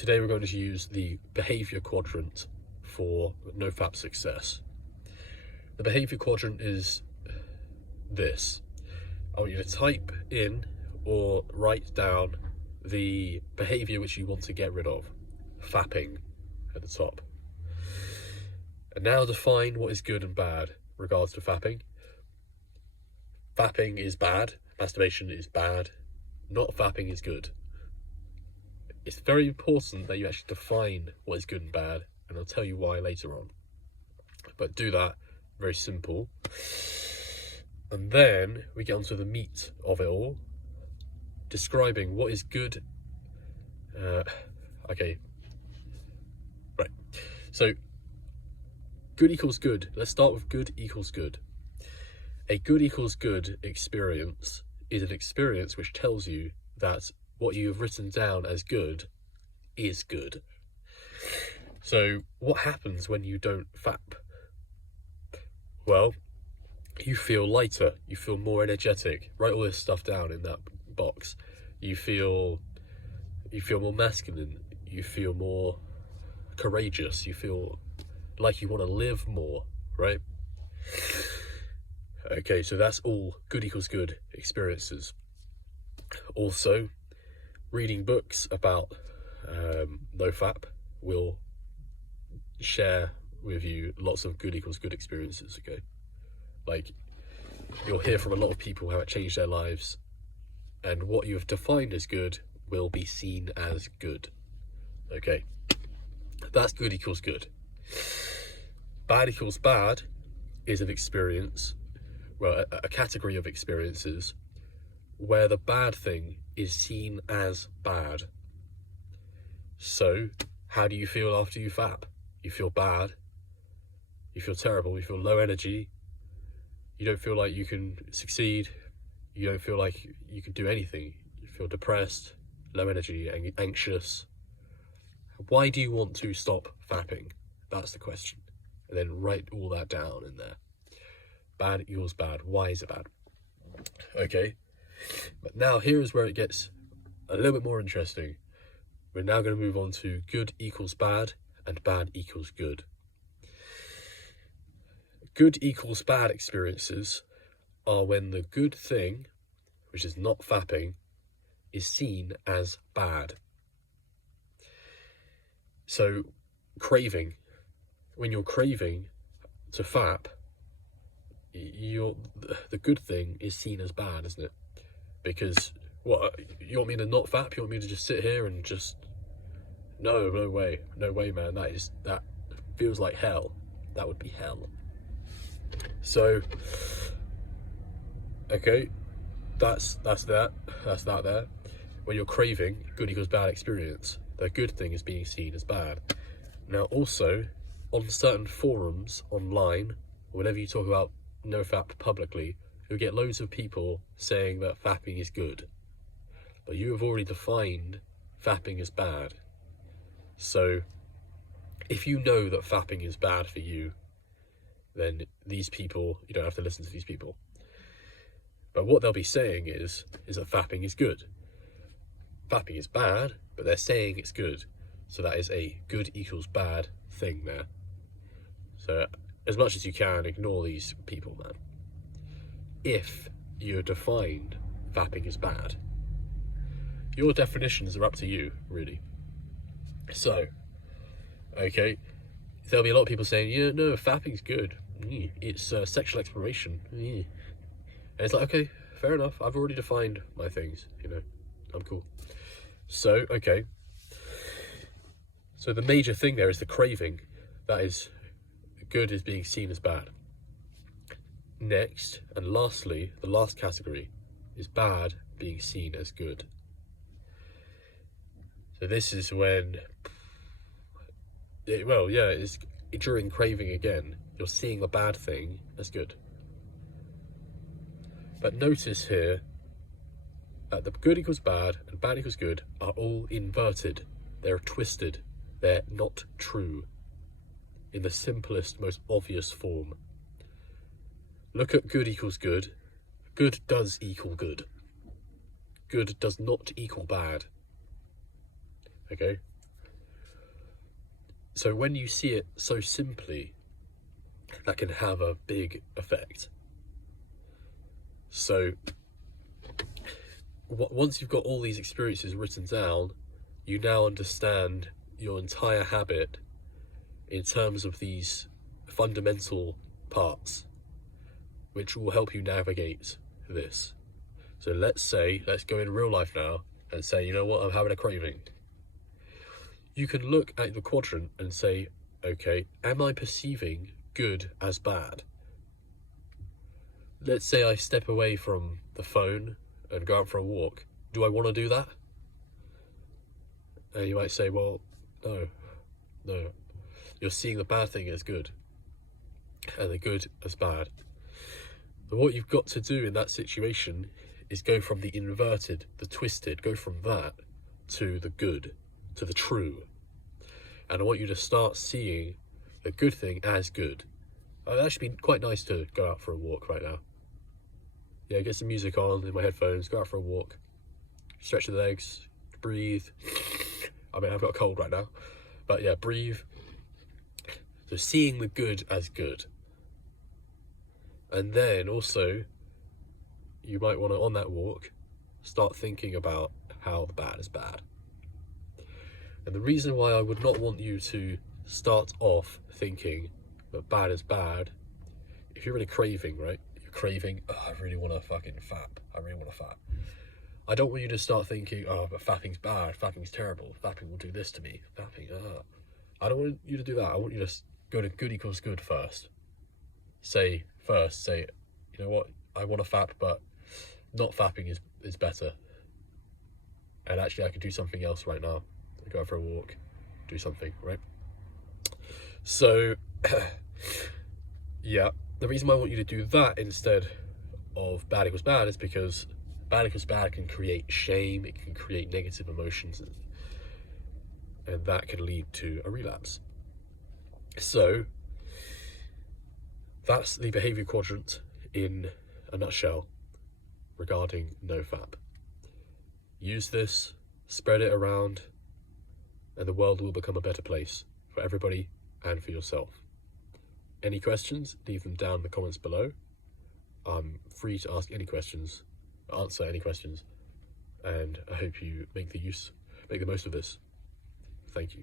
today we're going to use the Behaviour Quadrant for NoFap success. The Behaviour Quadrant is this. I want you to type in or write down the behaviour which you want to get rid of, fapping at the top. And now define what is good and bad regards to fapping. Fapping is bad, masturbation is bad, not fapping is good. It's very important that you actually define what is good and bad, and I'll tell you why later on. But do that, very simple. And then we get onto the meat of it all, describing what is good. Okay, right. So, good equals good. Let's start with good equals good. A good equals good experience is an experience which tells you that what you have written down as good is good. So what happens when you don't fap? Well, you feel lighter, you feel more energetic. Write all this stuff down in that box. You feel more masculine, you feel more courageous, you feel like you want to live more, right? Okay, so that's all good equals good experiences. Also, reading books about NoFap will share with you lots of good equals good experiences, okay? Like, you'll hear from a lot of people how it changed their lives, and what you have defined as good will be seen as good, okay? That's good equals good. Bad equals bad is an experience, well, a category of experiences where the bad thing is seen as bad. So, how do you feel after you fap? You feel bad, you feel terrible, you feel low energy, you don't feel like you can succeed, you don't feel like you can do anything, you feel depressed, low energy, anxious. Why do you want to stop fapping? That's the question. And then write all that down in there. Bad equals bad. Why is it bad? Okay. But now here is where it gets a little bit more interesting. We're now going to move on to good equals bad and bad equals good. Good equals bad experiences are when the good thing, which is not fapping, is seen as bad. So, craving. When you're craving to fap, the good thing is seen as bad, isn't it? Because, what, you want me to not fap? You want me to just sit here and just... No way, man. That feels like hell. That would be hell. So, okay, that's that there. When you're craving, good equals bad experience. The good thing is being seen as bad. Now, also, on certain forums online, whenever you talk about NoFap publicly, you'll get loads of people saying that fapping is good. But you have already defined fapping as bad. So, if you know that fapping is bad for you, then these people, you don't have to listen to these people. But what they'll be saying is that fapping is good. Fapping is bad, but they're saying it's good. So that is a good equals bad thing there. So as much as you can, ignore these people, man. If you're defined fapping is bad, your definitions are up to you, really. So, okay, there'll be a lot of people saying, yeah, no, fapping's good. It's sexual exploration. And it's like, okay, fair enough. I've already defined my things, I'm cool. So, okay. So the major thing there is the craving. That is, good is being seen as bad. Next, and lastly, the last category is bad being seen as good. So this is when, it's during craving again, you're seeing the bad thing as good. But notice here that the good equals bad and bad equals good are all inverted. They're twisted. They're not true. In the simplest, most obvious form. Look at good equals good. Good does equal good. Good does not equal bad. Okay? So when you see it so simply, that can have a big effect. So once you've got all these experiences written down, you now understand your entire habit in terms of these fundamental parts, which will help you navigate this. So let's go in real life now and say, you know what, I'm having a craving. You can look at the quadrant and say, okay, am I perceiving good as bad? Let's say I step away from the phone and go out for a walk. Do I want to do that? And you might say, well, no. You're seeing the bad thing as good and the good as bad. But what you've got to do in that situation is go from the inverted, the twisted, go from that to the good, to the true. And I want you to start seeing the good thing as good. It'd actually be quite nice to go out for a walk right now. Yeah, get some music on in my headphones, go out for a walk, stretch the legs, breathe. I mean, I've got a cold right now, but yeah, breathe. So seeing the good as good. And then also, you might want to, on that walk, start thinking about how the bad is bad. And the reason why I would not want you to start off thinking that bad is bad, if you're really craving, right? You're craving, oh, I really want to fucking fap. I really want to fap. I don't want you to start thinking, oh, but fapping's bad. Fapping's terrible. Fapping will do this to me. Fapping, I don't want you to do that. I want you to go to good equals good first. Say, you know what? I want to fap, but not fapping is better. And actually, I could do something else right now. Go for a walk, do something, right? So, yeah, the reason why I want you to do that instead of bad equals bad is because bad equals bad can create shame, it can create negative emotions, and that can lead to a relapse. So, that's the behaviour quadrant in a nutshell regarding NoFap. Use this, spread it around, and the world will become a better place for everybody and for yourself. Any questions, leave them down in the comments below. I'm free to ask any questions, answer any questions, and I hope you make the most of this. Thank you.